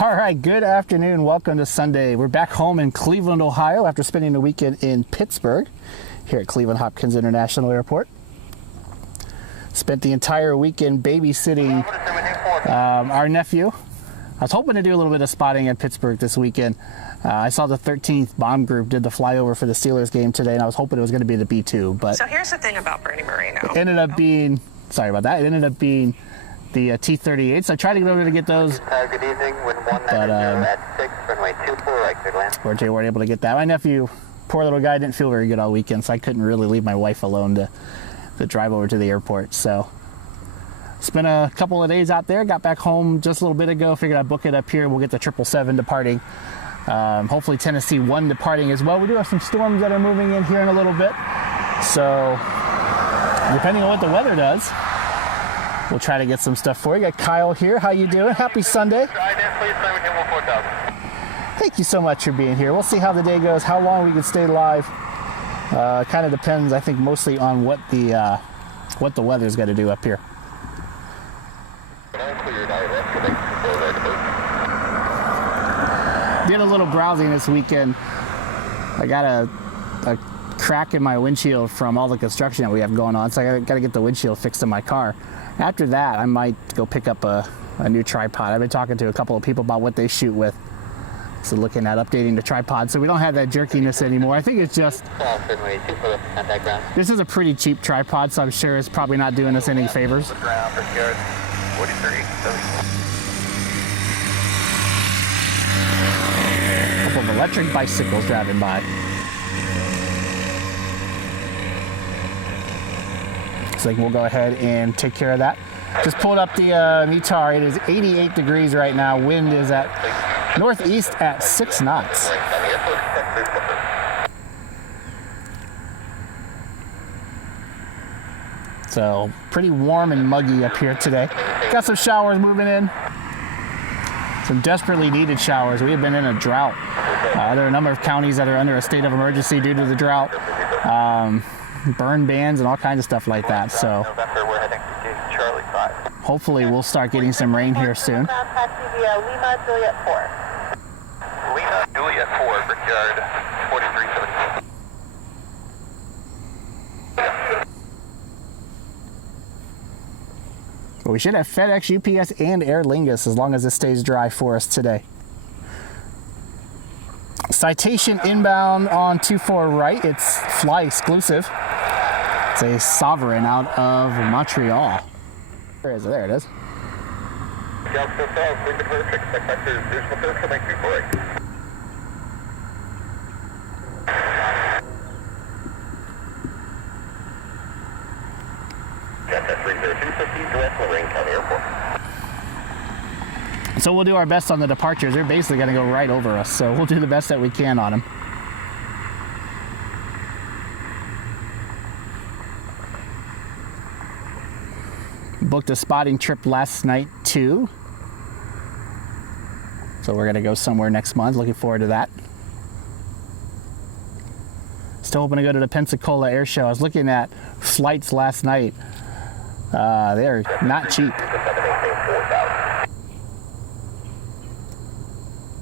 All right, good afternoon. Welcome to Sunday. We're back home in Cleveland, Ohio after spending the weekend in Pittsburgh here at Cleveland Hopkins International Airport. Spent the entire weekend babysitting our nephew. I was hoping to do a little bit of spotting in Pittsburgh this weekend. I saw the 13th Bomb Group did the flyover for the Steelers game today, and I was hoping it was going to be the B-2. But so here's the thing about Bernie Moreno. It ended up being, sorry about that, it ended up being the T-38s. I tried to get those. Good evening, wind 190 at 6, runway 24, right, clear land. Fortunately, we weren't able to get that. My nephew, poor little guy, didn't feel very good all weekend, so I couldn't really leave my wife alone to drive over to the airport. So spent a couple of days out there, got back home just a little bit ago, figured I'd book it up here. We'll get the 777 departing. Hopefully Tennessee 1 departing as well. We do have some storms that are moving in here in a little bit. So depending on what the weather does, we'll try to get some stuff for you. Got Kyle here. How you doing? Happy Sunday. Thank you so much for being here. We'll see how the day goes, how long we can stay live. Kind of depends, I think, mostly on what the weather's got to do up here. Did a little browsing this weekend. I got a crack in my windshield from all the construction that we have going on, so I got to get the windshield fixed in my car. After that, I might go pick up a new tripod. I've been talking to a couple of people about what they shoot with, so looking at updating the tripod so we don't have that jerkiness anymore. I think it's just, this is a pretty cheap tripod, so I'm sure it's probably not doing us any favors. A couple of electric bicycles driving by. So we'll go ahead and take care of that. Just pulled up the METAR. It is 88 degrees right now. Wind is at northeast at 6 knots. So pretty warm and muggy up here today. Got some showers moving in. Some desperately needed showers. We have been in a drought. There are a number of counties that are under a state of emergency due to the drought. Burn bans and all kinds of stuff like that. So hopefully we'll start getting some rain here soon. Lima, Juliet 4. Lima, Juliet 4, Brickyard 4370. Well, we should have FedEx, UPS, and Air Lingus as long as it stays dry for us today. Citation inbound on 24 right. It's fly exclusive. It's a Sovereign out of Montreal. Where is it? There it is. So we'll do our best on the departures. They're basically going to go right over us, so we'll do the best that we can on them. Booked a spotting trip last night too, so we're going to go somewhere next month. Looking forward to that. Still hoping to go to the Pensacola Air Show. I was looking at flights last night. They're not cheap.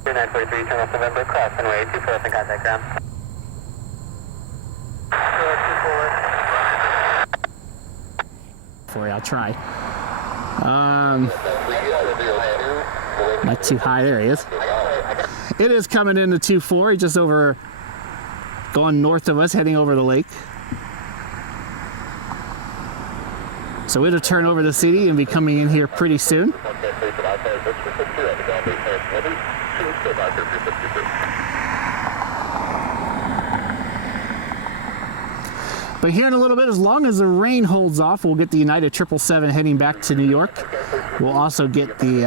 2943, turn off November, cross runway 24, open contact ground. For you, I'll try. Not too high. There he is. It is coming into 24. He's just over, going north of us, heading over the lake. So it'll turn over the city and be coming in here pretty soon. But here in a little bit, as long as the rain holds off, we'll get the United 777 heading back to New York. We'll also get the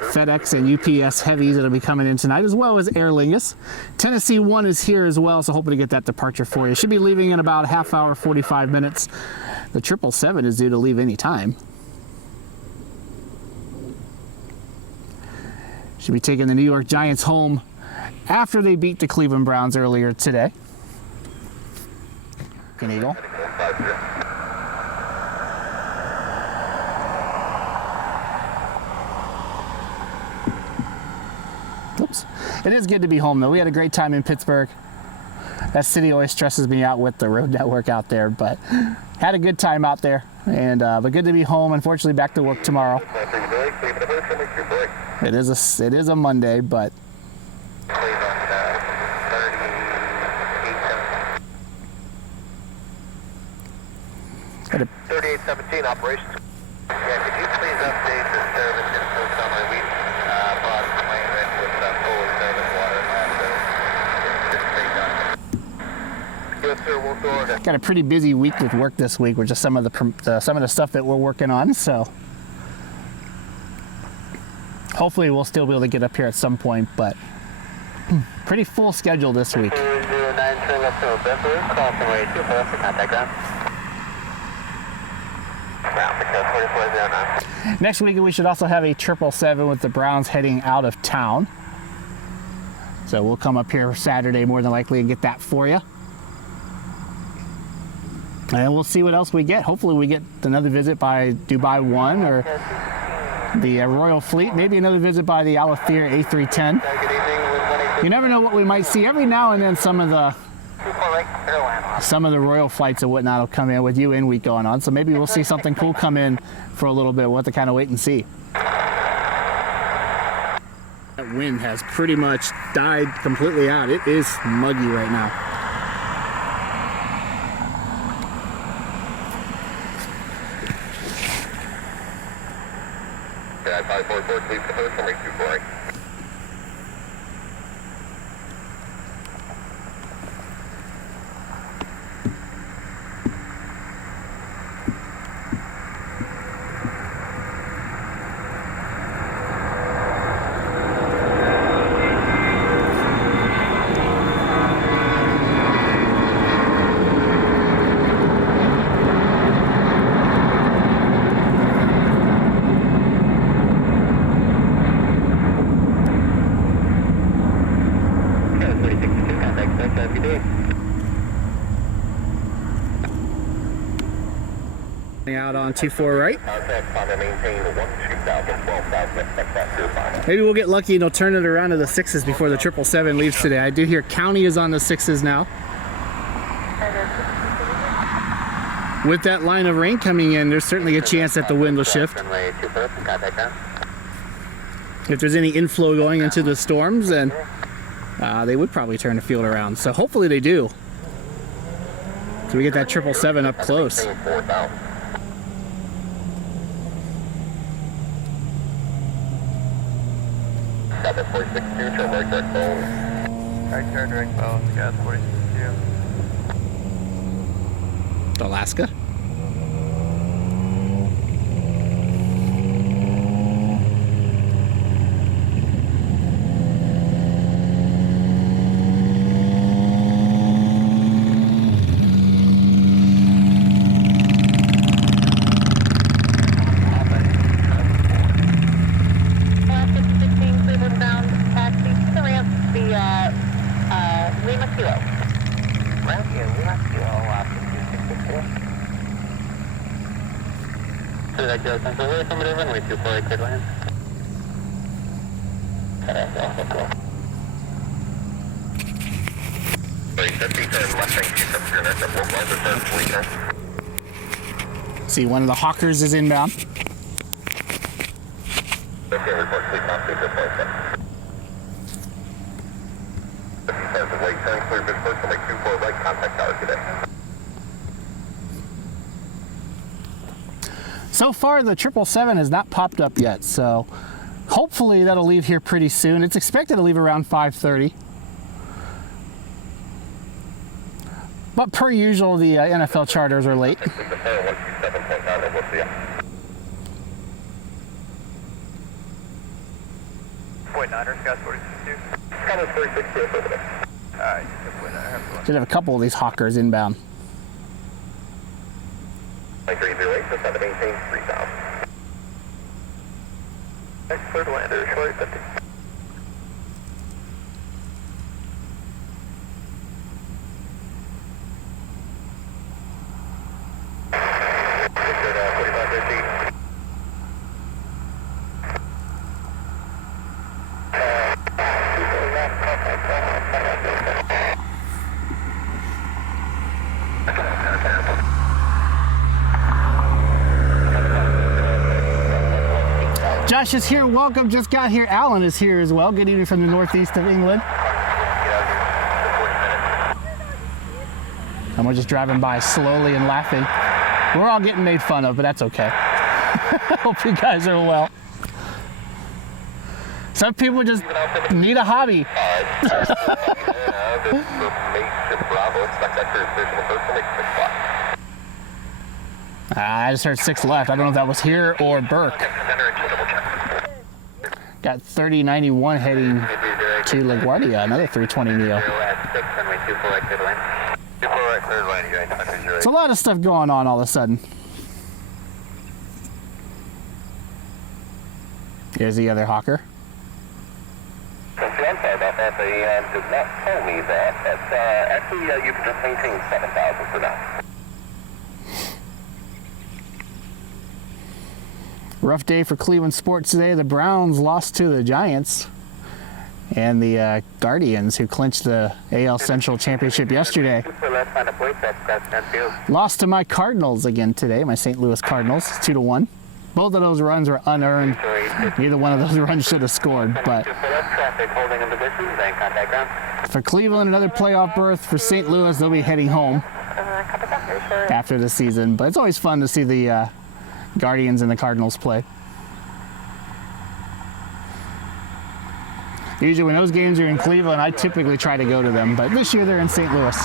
FedEx and UPS heavies that'll be coming in tonight, as well as Air Lingus. Tennessee 1 is here as well, so hoping to get that departure for you. Should be leaving in about a half hour, 45 minutes. The 777 is due to leave any time. Should be taking the New York Giants home after they beat the Cleveland Browns earlier today. An Eagle. It is good to be home, though. We had a great time in Pittsburgh. That city always stresses me out with the road network out there, but had a good time out there. And but good to be home. Unfortunately, back to work tomorrow. It is a Monday, but. Got a 3817 operations. Yeah, could you please update the service info summary? We bought a plane in with full service water last Yes, sir. We'll go order. Got a pretty busy week with work this week, with just some of the stuff that we're working on. So hopefully we'll still be able to get up here at some point, but pretty full schedule this week. 093 left to Bethel. Call from way 24 for contact ground. Next week we should also have a 777 with the Browns heading out of town. So we'll come up here Saturday more than likely and get that for you. And we'll see what else we get. Hopefully we get another visit by Dubai 1 or the Royal Fleet. Maybe another visit by the Al Athir A310. You never know what we might see. Every now and then some of the Royal flights and whatnot will come in with UN week going on. So maybe we'll see something cool come in for a little bit. We'll have to kind of wait and see. That wind has pretty much died completely out. It is muggy right now. Yeah, 544, please, the first one, 24. Out on 24 right. Maybe we'll get lucky and they'll turn it around to the 6s before the 777 leaves today. I do hear County is on the 6s now. With that line of rain coming in, there's certainly a chance that the wind will shift. If there's any inflow going into the storms, then they would probably turn the field around. So hopefully they do. So we get that 777 up close. Right turn, direct bones, gas 46.2. Alaska. See, one of the Hawkers is inbound. So far, the 777 has not popped up yet, so hopefully that'll leave here pretty soon. It's expected to leave around 5:30. But per usual, the NFL charters are late. Should have a couple of these Hawkers inbound. 308 to 718, 3000. Next third lander, short 50. Josh is here, welcome, just got here. Alan is here as well. Good evening from the northeast of England. And we're just driving by slowly and laughing. We're all getting made fun of, but that's okay. Hope you guys are well. Some people just need a hobby. I just heard 6 left. I don't know if that was here or Burke. Got 3091 heading to LaGuardia, another 320 neo. It's a lot of stuff going on all of a sudden. Here's the other Hawker. I'm sorry about that. They did not tell me that. Actually, you can just maintain 7,000 for now. Rough day for Cleveland sports today. The Browns lost to the Giants, and the Guardians, who clinched the AL Central Championship yesterday, lost to my Cardinals again today, my St. Louis Cardinals, 2-1. Both of those runs were unearned. Neither one of those runs should have scored, but for Cleveland, another playoff berth. For St. Louis, they'll be heading home after the season, but it's always fun to see the Guardians and the Cardinals play. Usually when those games are in Cleveland, I typically try to go to them, but this year they're in St. Louis.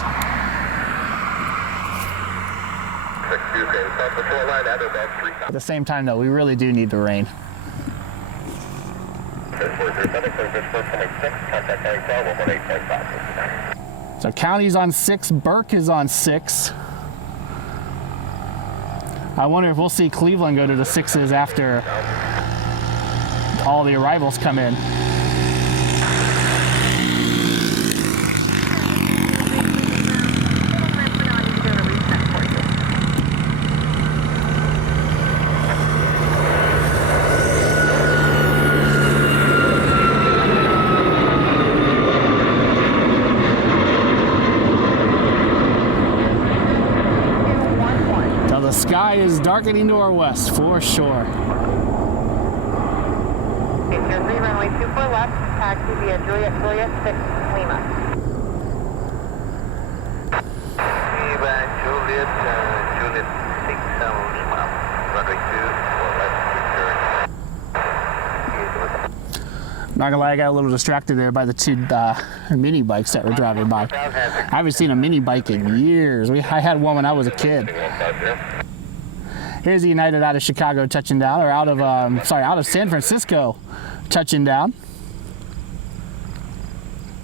At the same time though, we really do need the rain. So County's on 6, Burke is on 6. I wonder if we'll see Cleveland go to the 6s after all the arrivals come in. Sky is darkening to our west for sure. It's your 3 runway 24 left, taxi via Juliet 6 Lima. Juliet 6 Lima, runway 24 left. Not gonna lie, I got a little distracted there by the 2 mini bikes that were driving by. I haven't seen a mini bike in years. I had one when I was a kid. Here's the United out of Chicago touching down, or out of San Francisco touching down.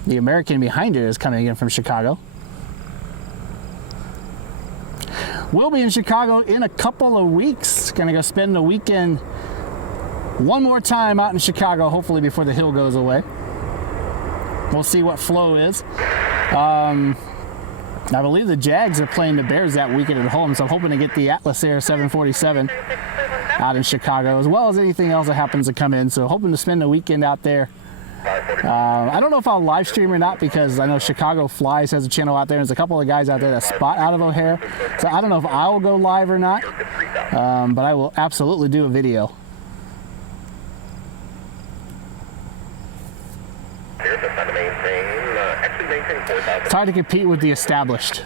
The American behind it is coming in from Chicago. We'll be in Chicago in a couple of weeks. Gonna go spend the weekend one more time out in Chicago, hopefully before the hill goes away. We'll see what flow is. I believe the Jags are playing the Bears that weekend at home, so I'm hoping to get the Atlas Air 747 out in Chicago, as well as anything else that happens to come in. So hoping to spend the weekend out there. I don't know if I'll live stream or not, because I know Chicago Flies has a channel out there. There's a couple of guys out there that spot out of O'Hare. So I don't know if I will go live or not, but I will absolutely do a video. It's hard to compete with the established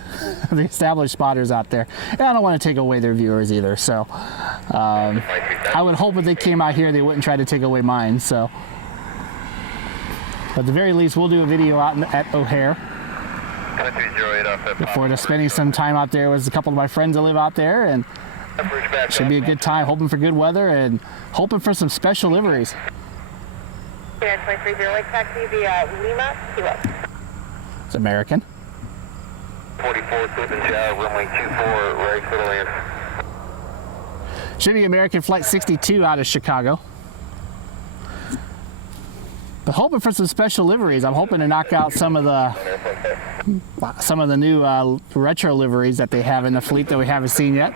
spotters out there. And I don't want to take away their viewers either. So I would hope if they came out here, they wouldn't try to take away mine. So at the very least, we'll do a video out at O'Hare. Before just spending some time out there with a couple of my friends that live out there, and should be a good time. Hoping for good weather and hoping for some special liveries. 930 Lake taxi via Lima, Kilo. It's American. 44 Clifton Shower, runway 24, right for the land. Should be American Flight 62 out of Chicago. But hoping for some special liveries. I'm hoping to knock out some of the new retro liveries that they have in the fleet that we haven't seen yet.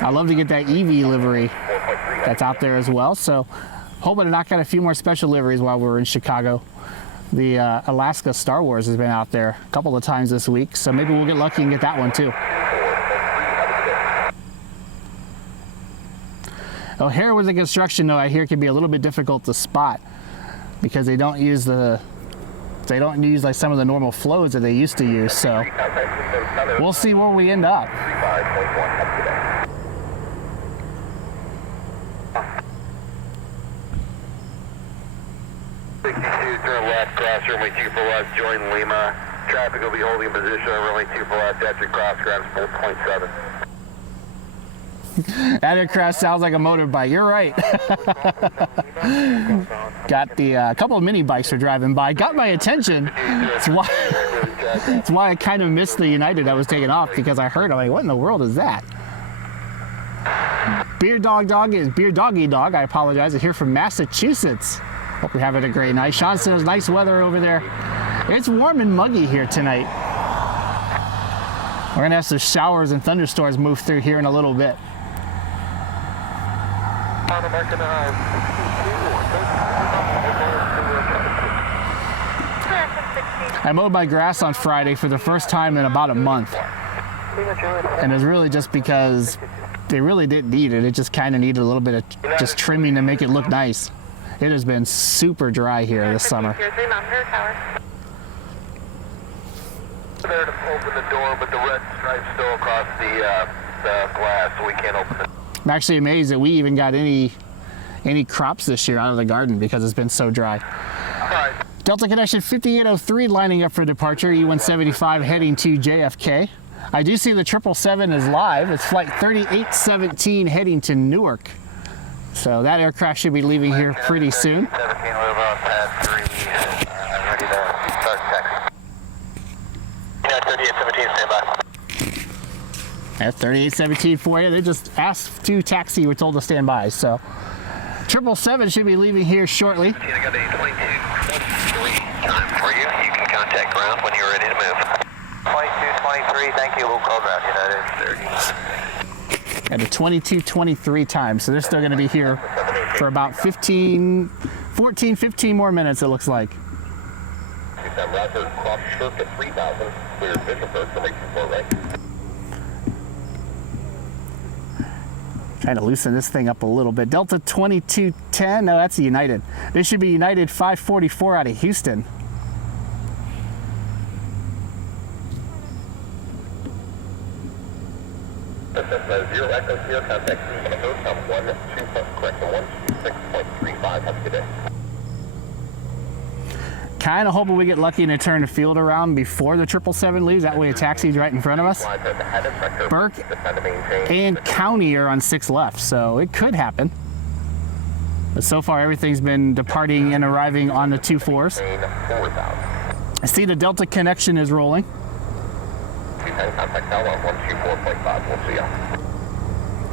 I'd love to get that EV livery that's out there as well. So hoping to knock out a few more special liveries while we're in Chicago The Alaska Star Wars has been out there a couple of times this week, so maybe we'll get lucky and get that one too. O'Hare with the construction, though, I hear can be a little bit difficult to spot because they don't use like some of the normal flows that they used to use. So we'll see where we end up. Turn left, cross runway 24 left, join Lima. Traffic will be holding position on runway 24 left after cross ground 4.7. That aircraft sounds like a motorbike. You're right. Got the couple of mini bikes are driving by. Got my attention. It's why I kind of missed the United that was taking off, because I heard, I'm like, what in the world is that? Beer Doggy Dog. I apologize. I'm here from Massachusetts. Hope you're having a great night. Sean says nice weather over there. It's warm and muggy here tonight. We're gonna have some showers and thunderstorms move through here in a little bit. I mowed my grass on Friday for the first time in about a month. And it's really just because they really didn't need it. It just kind of needed a little bit of just trimming to make it look nice. It has been super dry here this summer. There to open the door, but the red stripe's still across the glass, so we can't open it. I'm actually amazed that we even got any crops this year out of the garden because it's been so dry. All right. Delta Connection 5803 lining up for departure, E175 heading to JFK. I do see the 777 is live. It's flight 3817 heading to Newark. So that aircraft should be leaving here pretty soon. 17, we're about past 3. Ready to start taxi. Yeah, 3817, stand by. That's 3817 for you. They just asked to taxi. We're told to stand by. So 777 should be leaving here shortly. I got a 2223 time for you. You can contact ground when you're ready to move. 2223, thank you. We'll call ground, United 30. At a 22:23 time, so they're still going to be here for about 15 more minutes, it looks like. Roger, cross circuit 3000, clear vision for information for right. Trying to loosen this thing up a little bit. Delta 2210, no, that's a United. This should be United 544 out of Houston. Zero Echo here, contact 3 hotel 125, correct, 126.35, have a good day. Kind of hoping we get lucky and they turn the field around before the 777 leaves. That way a taxi's right in front of us. Burke and County are on 6 left, so it could happen. But so far everything's been departing and arriving on the 24s. I see the Delta Connection is rolling. Contact now on 124.5, we'll see you.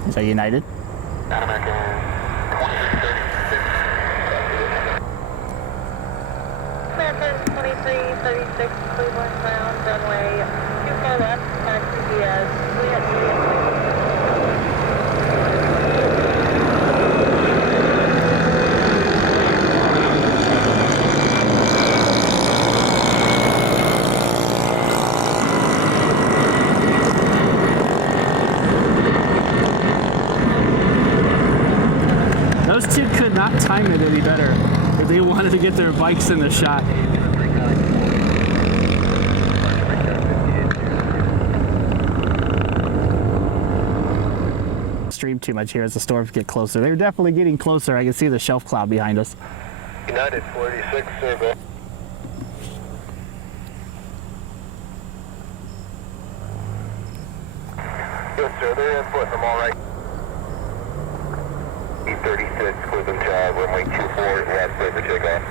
Is that United? American 2336 Cleveland ground, runway 24 left, taxi via Juliet. Those two could not time it any better if they wanted to get their bikes in the shot. Stream too much here as the storms get closer. They're definitely getting closer. I can see the shelf cloud behind us. United 46, survey. Good, sir. They're input. I'm all right. E36, Cleveland Drive, runway 24, last break for takeoff.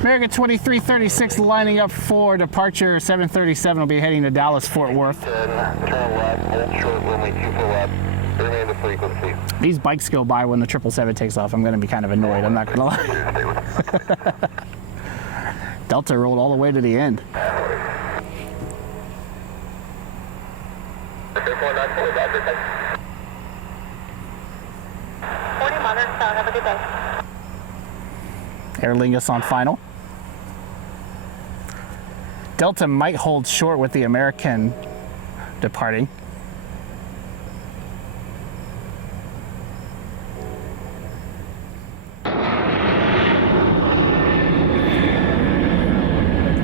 American 2336 lining up for departure. 737 will be heading to Dallas, Fort Worth. Turn left, hold short, runway 24 left. Remain the frequency. These bikes go by when the 777 takes off. I'm going to be kind of annoyed. I'm not going to lie. Delta rolled all the way to the end. 40 modern sound, have a good day. Aer Lingus on final. Delta might hold short with the American departing.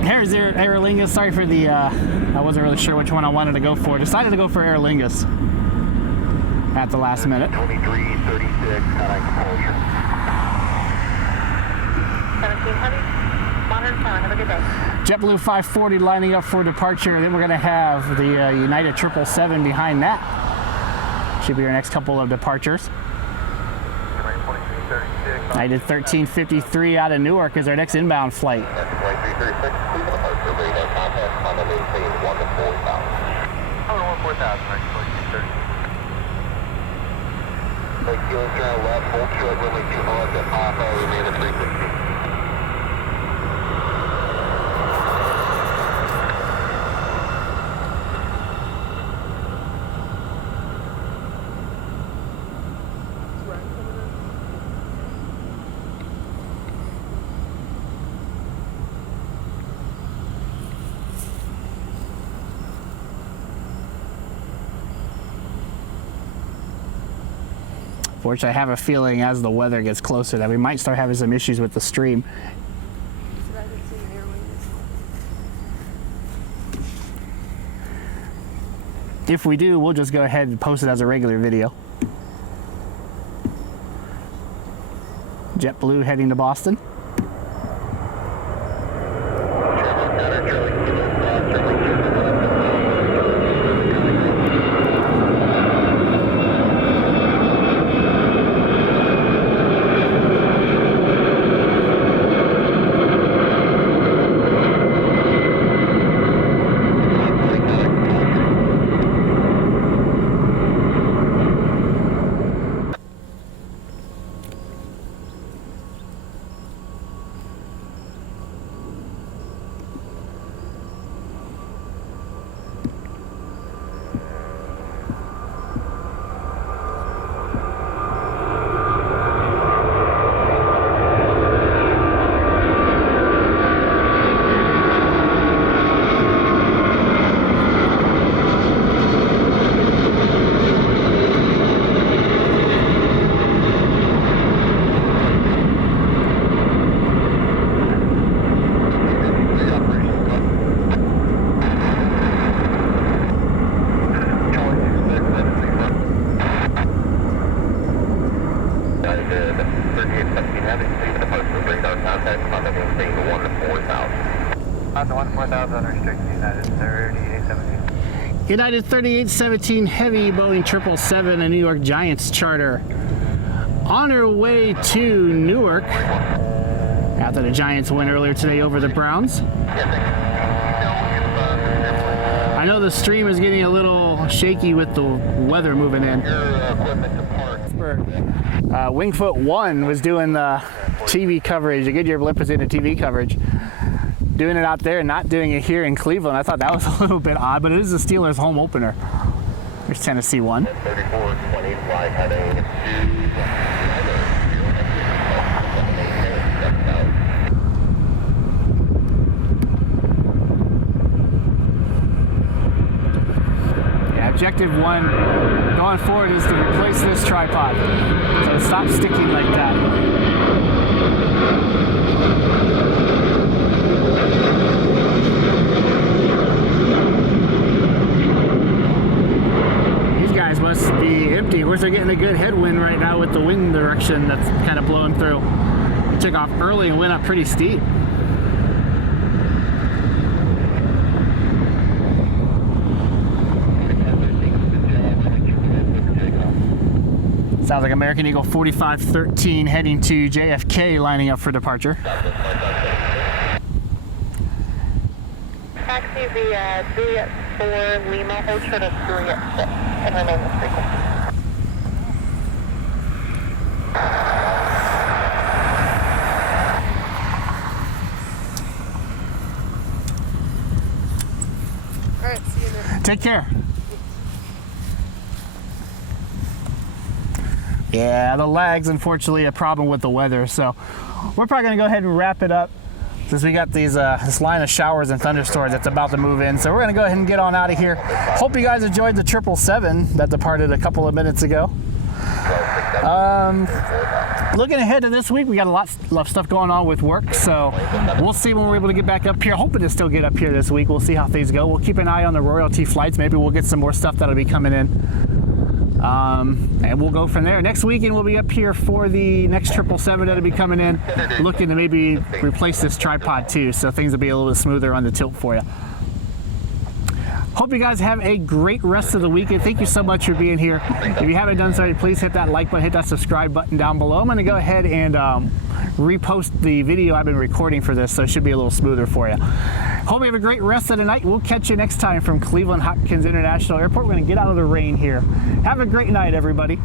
Here's Aer Lingus. Sorry for the, I wasn't really sure which one I wanted to go for. Decided to go for Aer Lingus at the last minute. 2336, high composure. 17 heavy, modern sound, have a good day. JetBlue 540 lining up for departure. Then we're going to have the United 777 behind that. Should be our next couple of departures. United 1353 out of Newark is our next inbound flight. That's 2336, please departure radar contact, on the maintain 1 to 4000. Oh, 1 4000, right, 2330. Like Kilo turn left, hold short, runway 200 at Papa, remain at 360. Fortunately, I have a feeling as the weather gets closer that we might start having some issues with the stream. If we do, we'll just go ahead and post it as a regular video. JetBlue heading to Boston. United 3817 Heavy, Boeing 777, a New York Giants charter. On our way to Newark after the Giants win earlier today over the Browns. I know the stream is getting a little shaky with the weather moving in. Wingfoot 1 was doing the TV coverage, the Goodyear Blimp was in the TV coverage. Doing it out there and not doing it here in Cleveland. I thought that was a little bit odd, but it is the Steelers' home opener. There's Tennessee 1. 3420 flight heading Yeah, objective 1 going forward is to replace this tripod. So stop sticking like that. Must be empty. Of course, they're getting a good headwind right now with the wind direction that's kind of blowing through. It took off early and went up pretty steep. Sounds like American Eagle 4513 heading to JFK, lining up for departure. Taxi via Juliet 4 Lima, hold short of Juliet 6, and remain with frequency. Take care. Yeah, the lag's unfortunately a problem with the weather, so we're probably gonna go ahead and wrap it up since we got these this line of showers and thunderstorms that's about to move in. So we're gonna go ahead and get on out of here. Hope you guys enjoyed the 777 that departed a couple of minutes ago. Looking ahead to this week, we got a lot of stuff going on with work, so we'll see when we're able to get back up here. Hoping to still get up here this week. We'll see how things go. We'll keep an eye on the royalty flights. Maybe we'll get some more stuff that'll be coming in. And we'll go from there. Next weekend, we'll be up here for the next 777 that'll be coming in, looking to maybe replace this tripod too, so things will be a little bit smoother on the tilt for you. Hope you guys have a great rest of the weekend. Thank you so much for being here. If you haven't done so already, please hit that like button, hit that subscribe button down below. I'm going to go ahead and repost the video I've been recording for this, so it should be a little smoother for you. Hope you have a great rest of the night. We'll catch you next time from Cleveland Hopkins International Airport. We're going to get out of the rain here. Have a great night, everybody.